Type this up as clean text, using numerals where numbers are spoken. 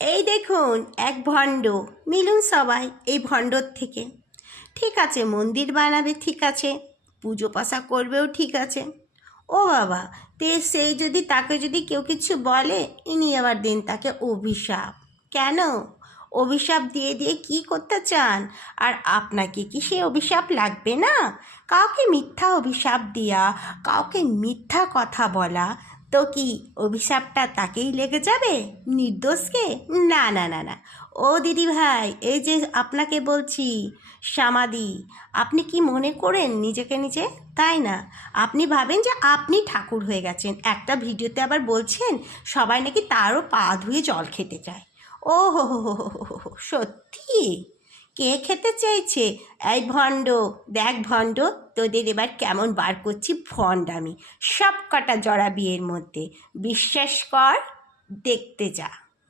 এই দেখুন এক ভণ্ড, মিলুন সবাই এই ভণ্ডর থেকে। ঠিক আছে, মন্দির বানাবে, ঠিক আছে, পুজো পাশা করবেও, ঠিক আছে। ও বাবা, সেই যদি তাকে যদি কেউ কিছু বলে, ইনি আবার দেন তাকে অভিশাপ। কেন? অভিশাপ দিয়ে দিয়ে কি করতে চান? আর আপনাকে কি সে অভিশাপ লাগবে না? কাউকে মিথ্যা অভিশাপ দেওয়া, কাউকে মিথ্যা কথা বলা, তো কি অভিশাপটা তাকেই লেগে যাবে, নির্দোষকে? না না না না। ও দিদি ভাই, এই যে আপনাকে বলছি সমাধি, আপনি কি মনে করেন নিজেকে নিজে? তাই না? আপনি ভাবেন যে আপনি ঠাকুর হয়ে গেছেন। একটা ভিডিওতে আবার বলছেন সবাই নাকি তারও পা ধুয়ে জল খেতে চায়। ও হো হো হো হো হো হো, সত্যি? কে খেতে চাইছে? এই ভণ্ড, দেখ ভণ্ড, তোদের এবার কেমন বার করছি ভণ্ডামি, সব কটা জড়া বিয়ের মধ্যে। বিশ্বাস কর, দেখতে যা।